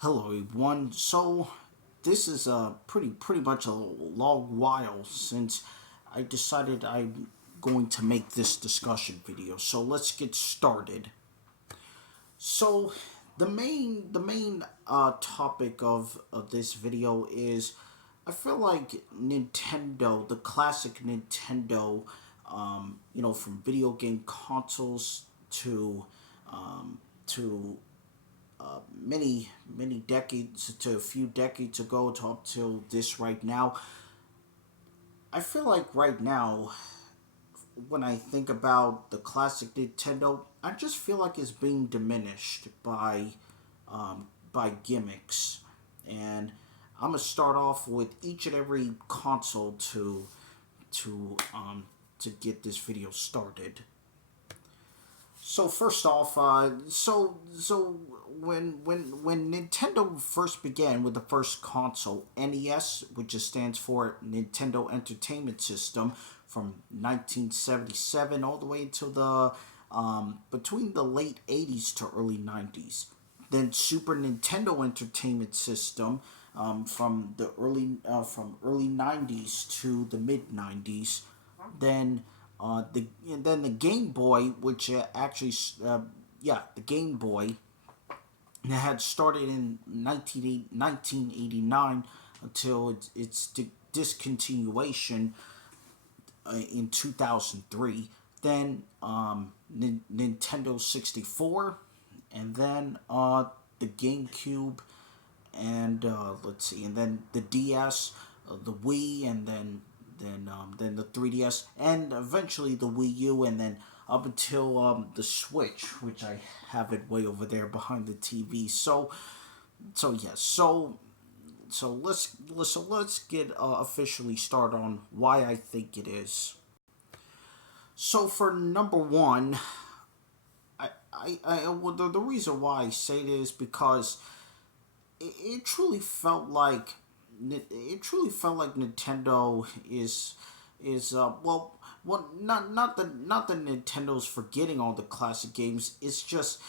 Hello everyone. So this is pretty much a long while since I decided I'm going to make this discussion video. So let's get started. So the main topic of this video is I feel like Nintendo, the classic Nintendo, from video game consoles to um, to many decades to a few decades ago to up till this right now. I feel like right now, when I think about the classic Nintendo, I just feel like it's being diminished by gimmicks, and I'm gonna start off with each and every console to um, to get this video started. So first off, so when Nintendo first began with the first console, NES, which just stands for Nintendo Entertainment System, from 1977 all the way until the between the late 80s to early 90s. Then Super Nintendo Entertainment System, from early 90s to the mid 90s. Then the Game Boy, which the Game Boy had started in 1989 until its discontinuation in 2003. Then Nintendo 64, and then the GameCube, and let's see, and then the DS, the Wii, and then the 3DS, and eventually the Wii U, and then up until the Switch, which I have it way over there behind the TV. So let's get officially started on why I think it is. So for number one, well, the reason why I say it is because it truly felt like Nintendo is not that Nintendo's forgetting all the classic games. It's just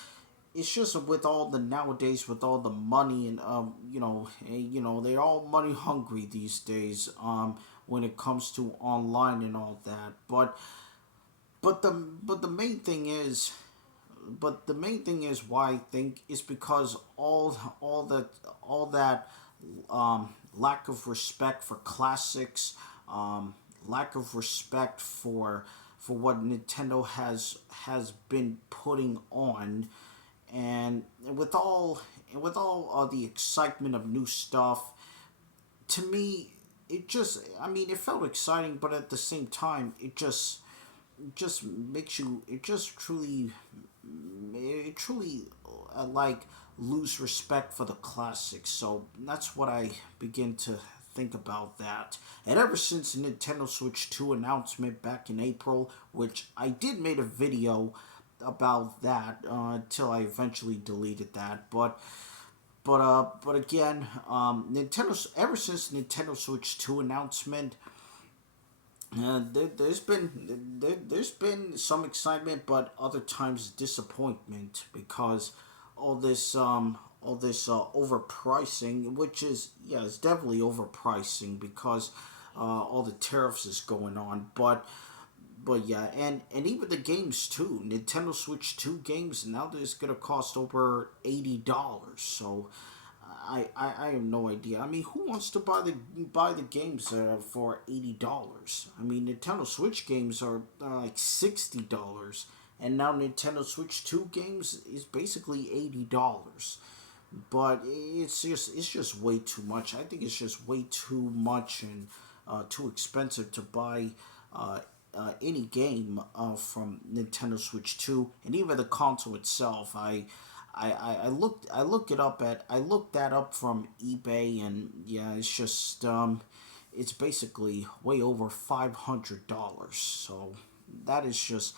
with all the nowadays, with all the money, and they're all money hungry these days, when it comes to online and all that. But the main thing is why I think is because all that lack of respect for classics, lack of respect for what Nintendo has been putting on, and with all the excitement of new stuff. To me, it felt exciting, but at the same time, it just makes you it truly like lose respect for the classics. So that's what I begin to think about that. And ever since Nintendo Switch 2 announcement back in April, which I did made a video about that until I eventually deleted that. But again, Nintendo, ever since Nintendo Switch 2 announcement, there's been some excitement, but other times disappointment, because all this overpricing, which is, yeah, it's definitely overpricing, because all the tariffs is going on. But yeah, and even the games too. Nintendo Switch 2 games now is gonna cost over $80. So I have no idea. I mean, who wants to buy the games for $80? I mean, Nintendo Switch games are like $60, and now Nintendo Switch 2 games is basically $80. But it's just way too much. I think it's just way too much, and too expensive to buy any game from Nintendo Switch 2, and even the console itself. I looked that up from eBay, and yeah, it's basically way over $500. So that is just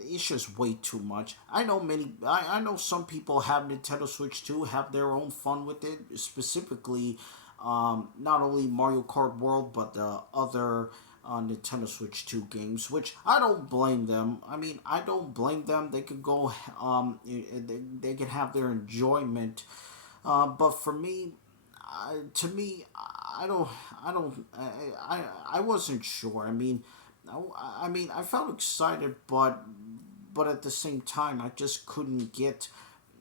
it's just way too much. I know some people have Nintendo Switch 2, have their own fun with it, specifically not only Mario Kart World, but the other Nintendo Switch 2 games, which I don't blame them. I mean, I don't blame them. They could go, they could have their enjoyment But for me, to me, I don't, I wasn't sure. I mean, I felt excited, but at the same time, I just couldn't get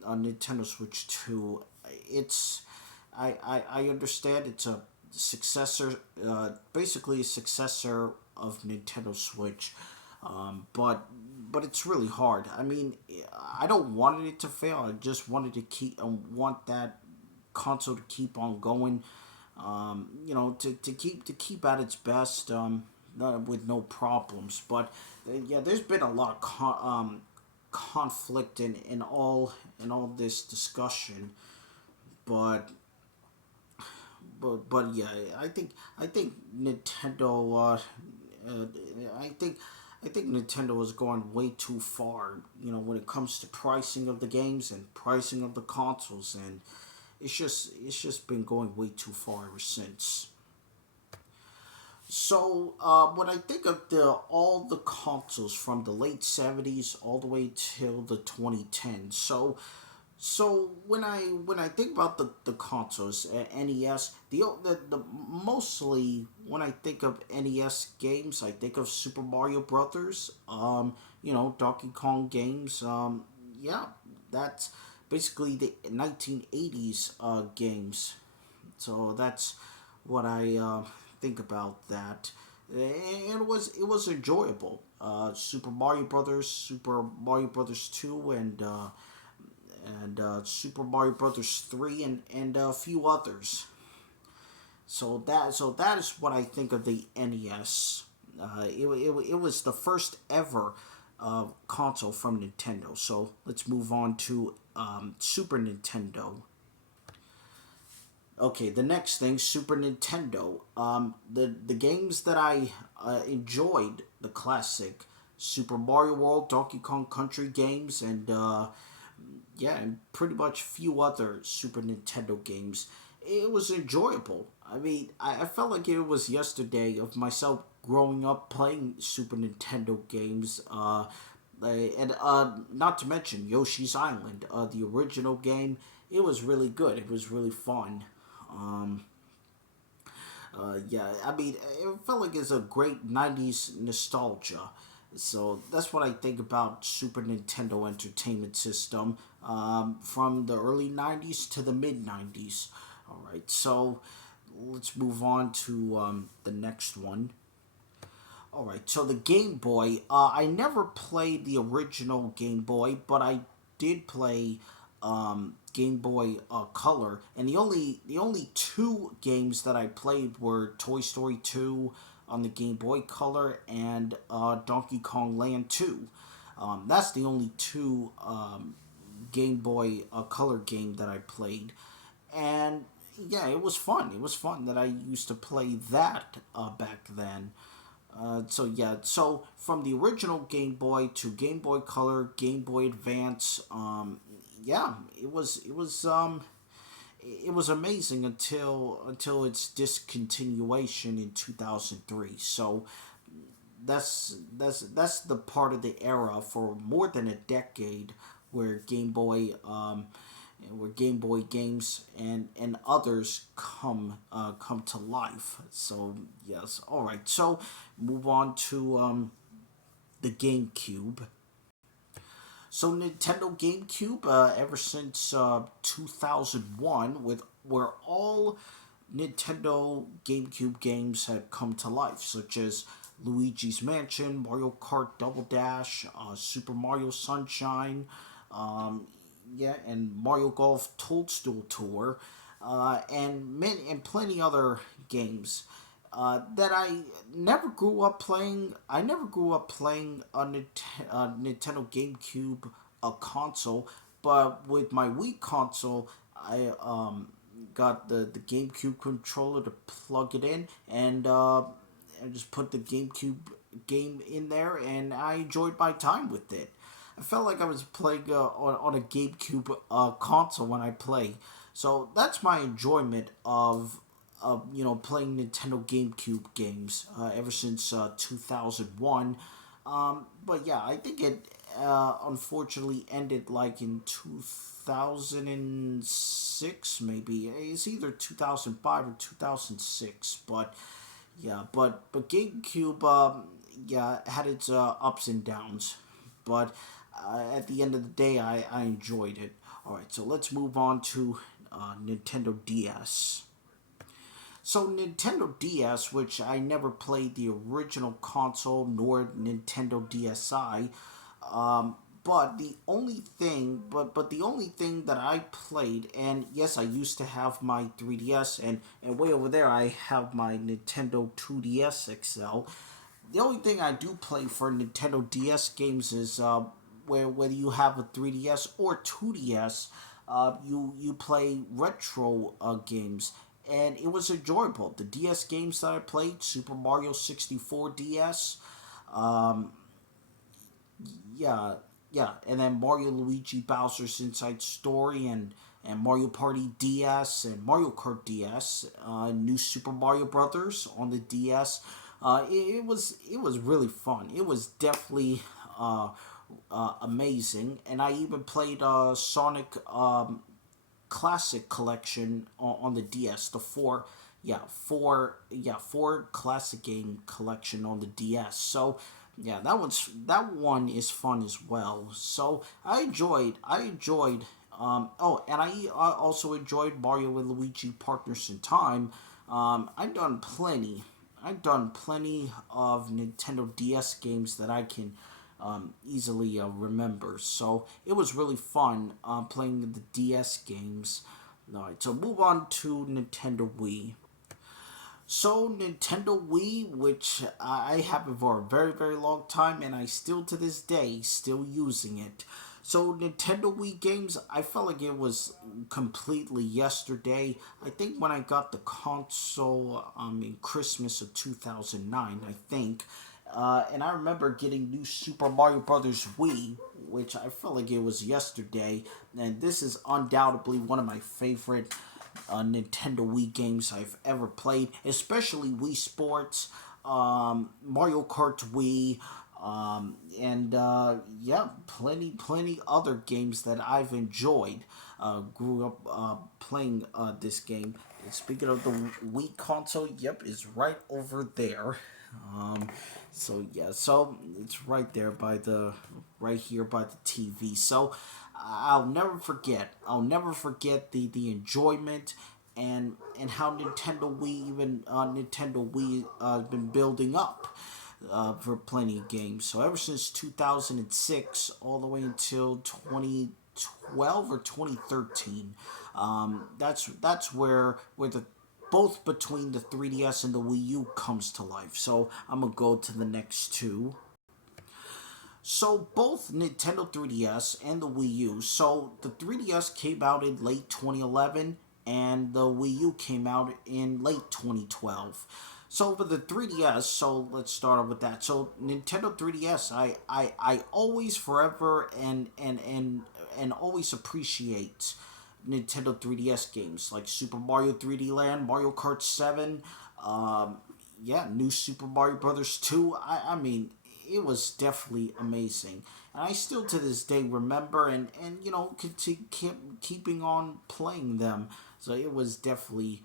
a Nintendo Switch 2. It's, I understand it's a successor, basically a successor of Nintendo Switch, but it's really hard. I mean, I don't want it to fail. I just wanted to keep, I want that console to keep on going. To keep at its best, with no problems. But yeah, there's been a lot of conflict in all this discussion. But but yeah, I think Nintendo. Uh, I think I think Nintendo is going way too far. When it comes to pricing of the games and pricing of the consoles, and it's just been going way too far ever since. So when I think of the all the consoles from the late '70s all the way till the 2010s, so when I think about the consoles, NES, the mostly when I think of NES games, I think of Super Mario Brothers, Donkey Kong games. Yeah, that's basically the 1980s games. So that's what I think about that. And it was enjoyable. Super Mario Brothers, Super Mario Brothers 2, and Super Mario Brothers 3, and a few others. So that is what I think of the NES. It was the first ever console from Nintendo. So let's move on to Super Nintendo. Okay, the next thing, Super Nintendo. The games that I enjoyed, the classic Super Mario World, Donkey Kong Country games, and yeah, and pretty much few other Super Nintendo games. It was enjoyable. I mean, I felt like it was yesterday of myself growing up playing Super Nintendo games. And not to mention Yoshi's Island, the original game. It was really good. It was really fun. Um, yeah, I mean, it felt like it's a great '90s nostalgia. So that's what I think about Super Nintendo Entertainment System, from the early '90s to the mid '90s. All right, so let's move on to the next one. All right, so the Game Boy. I never played the original Game Boy, but I did play Game Boy Color, and the only two games that I played were Toy Story 2 on the Game Boy Color and Donkey Kong Land 2. That's the only two Game Boy Color game that I played, and yeah, it was fun. It was fun that I used to play that back then. So yeah, so from the original Game Boy to Game Boy Color, Game Boy Advance, yeah, it was amazing until its discontinuation in 2003. So that's the part of the era for more than a decade where Game Boy games and others come to life. So yes, all right. So move on to the GameCube. So Nintendo GameCube, ever since 2001, with where all Nintendo GameCube games had come to life, such as Luigi's Mansion, Mario Kart Double Dash, Super Mario Sunshine, um, yeah, and Mario Golf Toadstool Tour, and plenty other games that I never grew up playing. I never grew up playing a Nintendo GameCube console, but with my Wii console, I got the GameCube controller to plug it in, and just put the GameCube game in there, and I enjoyed my time with it. I felt like I was playing on a GameCube console when I play. So that's my enjoyment of playing Nintendo GameCube games ever since 2001. But yeah, I think it unfortunately ended like in 2006 2006, maybe. It's either 2005 or 2006, but yeah, but GameCube, yeah, had its ups and downs, but at the end of the day, I enjoyed it. All right, so let's move on to Nintendo DS. So Nintendo DS, which I never played the original console nor Nintendo DSi, um, but the only thing that I played, and yes, I used to have my 3DS, and way over there I have my Nintendo 2DS XL. The only thing I do play for Nintendo DS games is whether you have a 3DS or 2DS, you play retro games, and it was enjoyable. The DS games that I played, Super Mario 64 DS, um, yeah, yeah, and then Mario Luigi Bowser's Inside Story and Mario Party DS and Mario Kart DS, New Super Mario Brothers on the DS. It was really fun. It was definitely amazing, and I even played Sonic Classic Collection on the DS. The four classic game collection on the DS. So yeah, that one is fun as well. So I enjoyed. And I also enjoyed Mario and Luigi Partners in Time. I've done plenty of Nintendo DS games that I can easily remember. So it was really fun playing the DS games. All right, so move on to Nintendo Wii. So Nintendo Wii, which I have it for a very very long time, and I still to this day still using it. So Nintendo Wii games, I felt like it was completely yesterday. I think when I got the console in Christmas of 2009, I think. And I remember getting New Super Mario Brothers Wii, which I felt like it was yesterday. And this is undoubtedly one of my favorite Nintendo Wii games I've ever played, especially Wii Sports, Mario Kart Wii, and yeah, plenty other games that I've enjoyed. Grew up playing this game. And speaking of the Wii console, yep, it's right over there. Um, so yeah, so it's right there by the right here by the TV. So I'll never forget. I'll never forget the enjoyment and how Nintendo Wii been building up for plenty of games. So ever since 2006 all the way until 2012 or 2013, that's where the both between the 3DS and the Wii U comes to life. So I'm gonna go to the next two. So both Nintendo 3DS and the Wii U. So the 3DS came out in late 2011 and the Wii U came out in late 2012. So for the 3DS, so let's start off with that. So Nintendo 3DS, I always forever and always appreciate Nintendo 3DS games like Super Mario 3D Land, Mario Kart 7, um, yeah, New Super Mario Brothers 2. I mean, it was definitely amazing. And I still to this day remember and you know, keeping on playing them. So it was definitely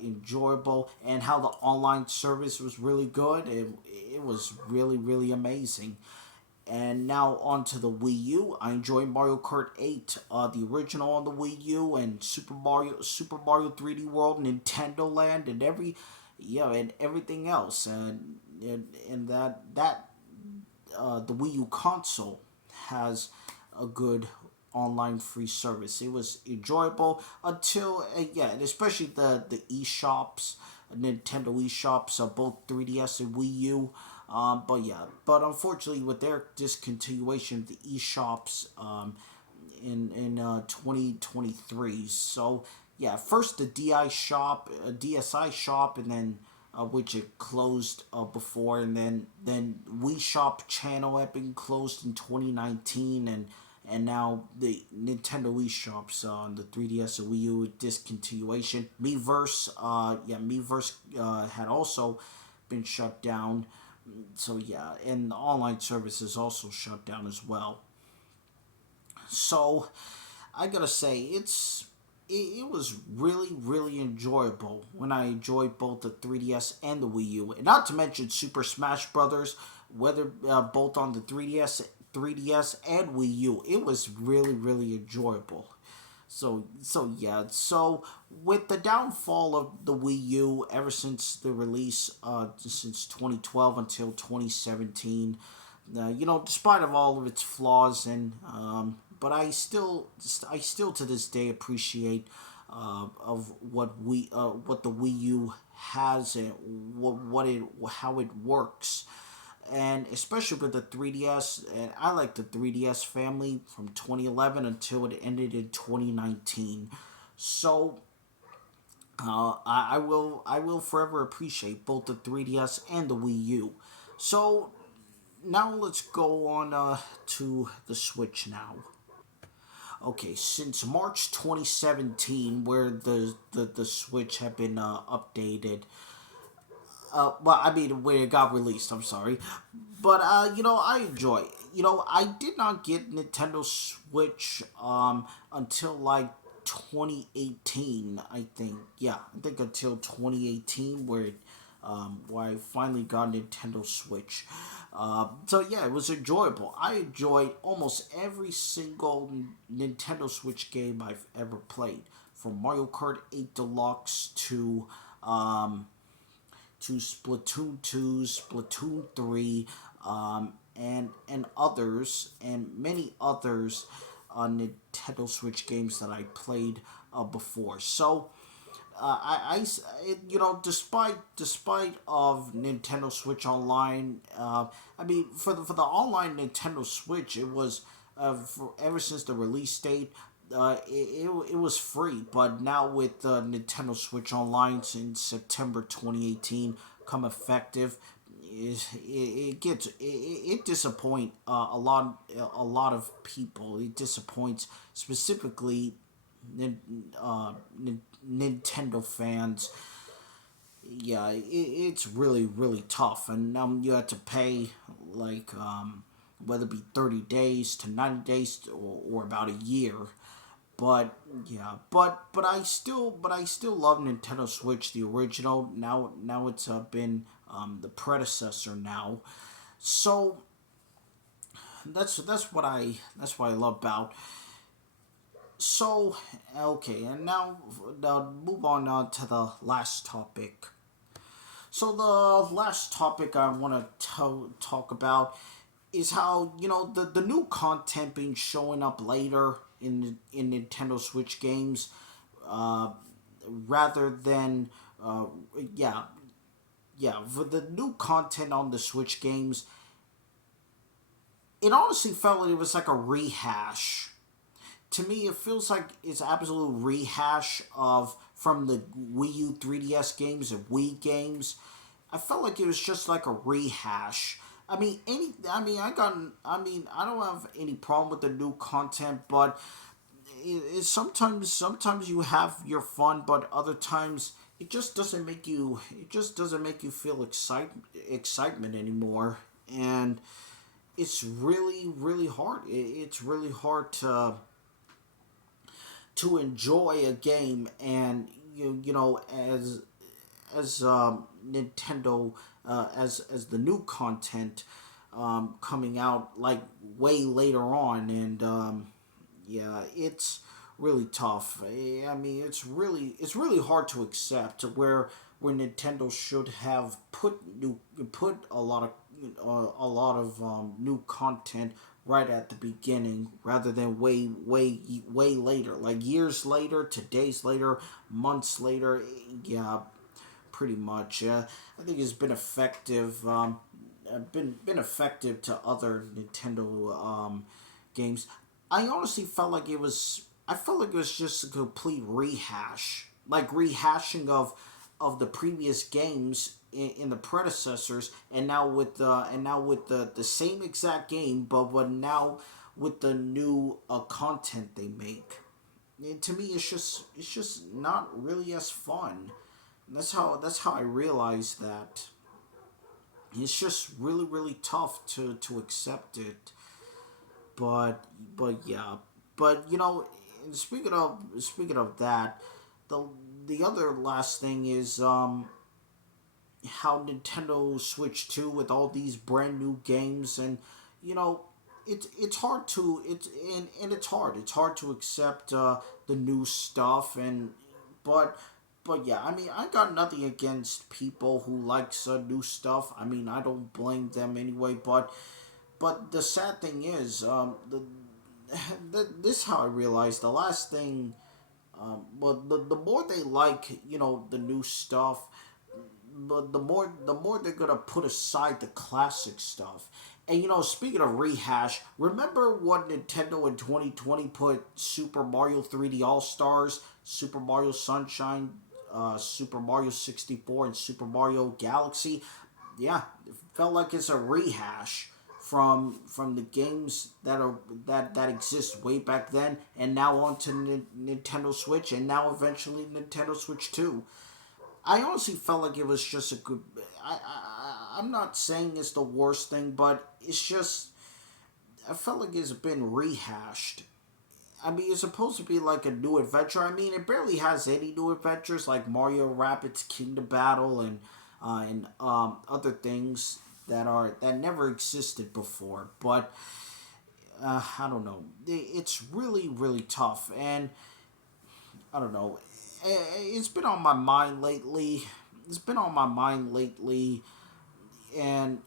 enjoyable. And how the online service was really good. It was really amazing. And now on to the Wii U. I enjoy Mario Kart 8, the original on the Wii U, and Super Mario 3D World, Nintendo Land, and and everything else. And that the Wii U console has a good online free service. It was enjoyable until yeah, and especially the eShops, Nintendo eShops, both 3DS and Wii U. But yeah, but unfortunately, with their discontinuation of the eShops in 2023, so yeah, first the DSi shop, and then which it closed before, and then Wii Shop channel had been closed in 2019, and now the Nintendo eShops on the 3DS and Wii U discontinuation. Miiverse had also been shut down. So yeah, and the online services also shut down as well. So I gotta say it was really, really enjoyable when I enjoyed both the 3DS and the Wii U. And not to mention Super Smash Brothers, whether both on the 3DS and Wii U. It was really, really enjoyable. So yeah. So with the downfall of the Wii U ever since the release, since 2012 until 2017, despite of all of its flaws but I still to this day appreciate of what the Wii U has and what it how it works, and especially with the 3DS. And I like the 3DS family from 2011 until it ended in 2019. So I will forever appreciate both the 3DS and the Wii U. So now let's go on to the Switch now. Okay, since March 2017, where the Switch had been updated, well, I mean, when it got released, I'm sorry. But, I enjoy it. I did not get Nintendo Switch until like 2018, I think. Yeah, I think until 2018, where I finally got Nintendo Switch. So yeah, it was enjoyable. I enjoyed almost every single Nintendo Switch game I've ever played, from Mario Kart 8 Deluxe to Splatoon 2, Splatoon 3, and others, and many others Nintendo Switch games that I played before. So, despite of Nintendo Switch Online, I mean, for the online Nintendo Switch, it was ever since the release date. It was free, but now with Nintendo Switch Online since September 2018 come effective, it disappoint a lot of people. It disappoints specifically Nintendo fans. Yeah, it's really, really tough, and you have to pay like whether it be 30 days to 90 days or about a year. But yeah, but I still love Nintendo Switch, the original. Now it's been the predecessor now. So that's what I love about. So okay, and now move on to the last topic. So the last topic I want to talk about is how the new content being showing up later in Nintendo Switch games, uh, rather than yeah, for the new content on the Switch games. It honestly felt like it was like a rehash. To me, it feels like it's absolute rehash of from the Wii U 3DS games and Wii games. I felt like it was just like a rehash. I don't have any problem with the new content, but sometimes you have your fun, but other times it just doesn't make you feel excitement anymore, and it's really, really hard. It's really hard to enjoy a game, and as Nintendo, as the new content coming out like way later on, and yeah, it's really tough. I mean, it's really hard to accept where Nintendo should have put a lot of new content right at the beginning, rather than way later, like years later, to days later, months later. Yeah, pretty much. I think it's been effective. Been effective to other Nintendo games. I honestly felt like it was. I felt like it was just a complete rehash, like rehashing of the previous games in the predecessors, and now with the same exact game, but now with the new content they make. And to me, it's just not really as fun. And that's how I realized that it's just really, really tough to accept it. But but yeah, but and speaking of that, the the other last thing is how Nintendo Switch 2 with all these brand new games, and you know it's hard to it's hard to accept the new stuff, and but yeah, I mean, I got nothing against people who likes new stuff. I mean, I don't blame them anyway, but the sad thing is, this is how I realized the last thing. Well, the more they like, the new stuff, but the more they're gonna put aside the classic stuff. And speaking of rehash, remember what Nintendo in 2020 put Super Mario 3D All Stars, Super Mario Sunshine, Super Mario 64, and Super Mario Galaxy? Yeah, it felt like it's a rehash from the games that exist way back then, and now onto Nintendo Switch, and now eventually Nintendo Switch 2. I honestly felt like it was just a good. I'm not saying it's the worst thing, but it's just I felt like it's been rehashed. I mean, it's supposed to be like a new adventure. I mean, it barely has any new adventures like Mario Rabbids Kingdom Battle and other things that never existed before. But I don't know. It's really tough, and I don't know. It's been on my mind lately. It's been on my mind lately, and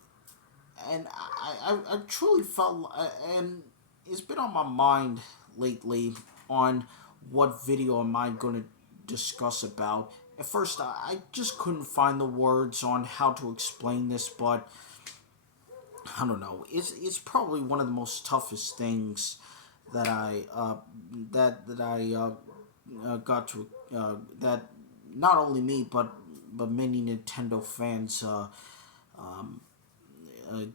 I truly felt, and it's been on my mind lately on what video am I going to discuss about. At first, I just couldn't find the words on how to explain this, but I don't know. It's probably one of the most toughest things that I got to that not only me but many Nintendo fans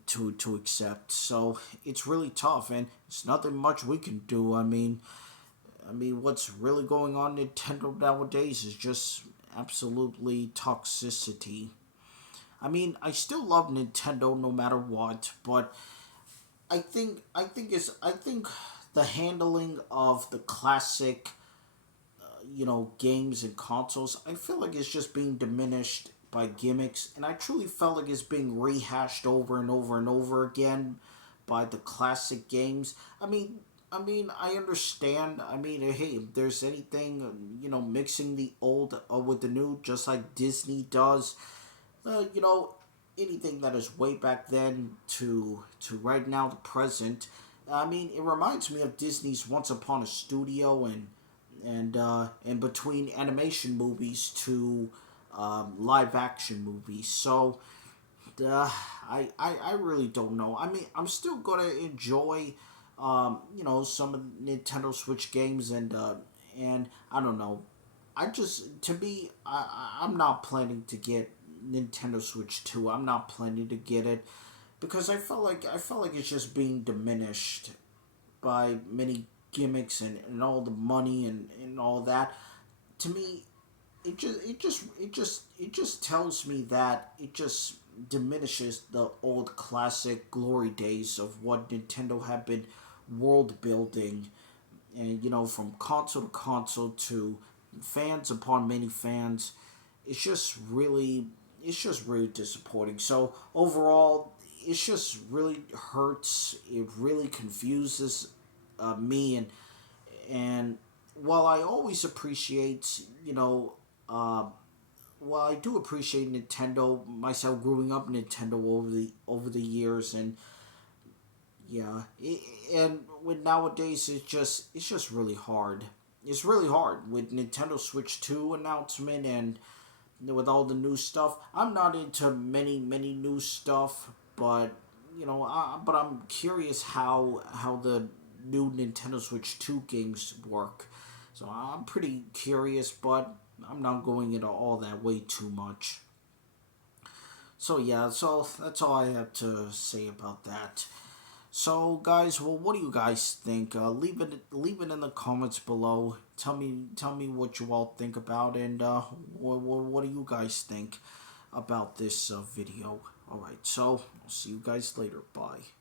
to accept. So it's really tough, and it's nothing much we can do. I mean, what's really going on in Nintendo nowadays is just absolutely toxicity. I mean, I still love Nintendo no matter what, but I think the handling of the classic games and consoles, I feel like it's just being diminished by gimmicks, and I truly felt like it's being rehashed over and over and over again by the classic games. I understand. I mean, hey, if there's anything, mixing the old with the new, just like Disney does, uh, you know, anything that is way back then to right now, the present. I mean, it reminds me of Disney's Once Upon a Studio and between animation movies to live action movies. So I really don't know. I mean, I'm still gonna enjoy some of Nintendo Switch games and I don't know. I just to me I'm not planning to get Nintendo Switch 2. I'm not planning to get it because I felt like it's just being diminished by many gimmicks and all the money and all that. To me, it just tells me that it just diminishes the old classic glory days of what Nintendo had been world building, and from console to console to fans upon many fans. It's just really disappointing. So overall, it just really hurts. It really confuses me, and while I always appreciate, uh, while I do appreciate Nintendo myself growing up Nintendo over the years, and yeah, and with nowadays it's just really hard. It's really hard with Nintendo Switch 2 announcement and with all the new stuff. I'm not into many new stuff, but but I'm curious how the new Nintendo Switch 2 games work. So I'm pretty curious, but I'm not going into all that way too much. So yeah, so that's all I have to say about that. So guys, well, what do you guys think? Leave it in the comments below. Tell me what you all think about, and what do you guys think about this video? All right, so I'll see you guys later. Bye.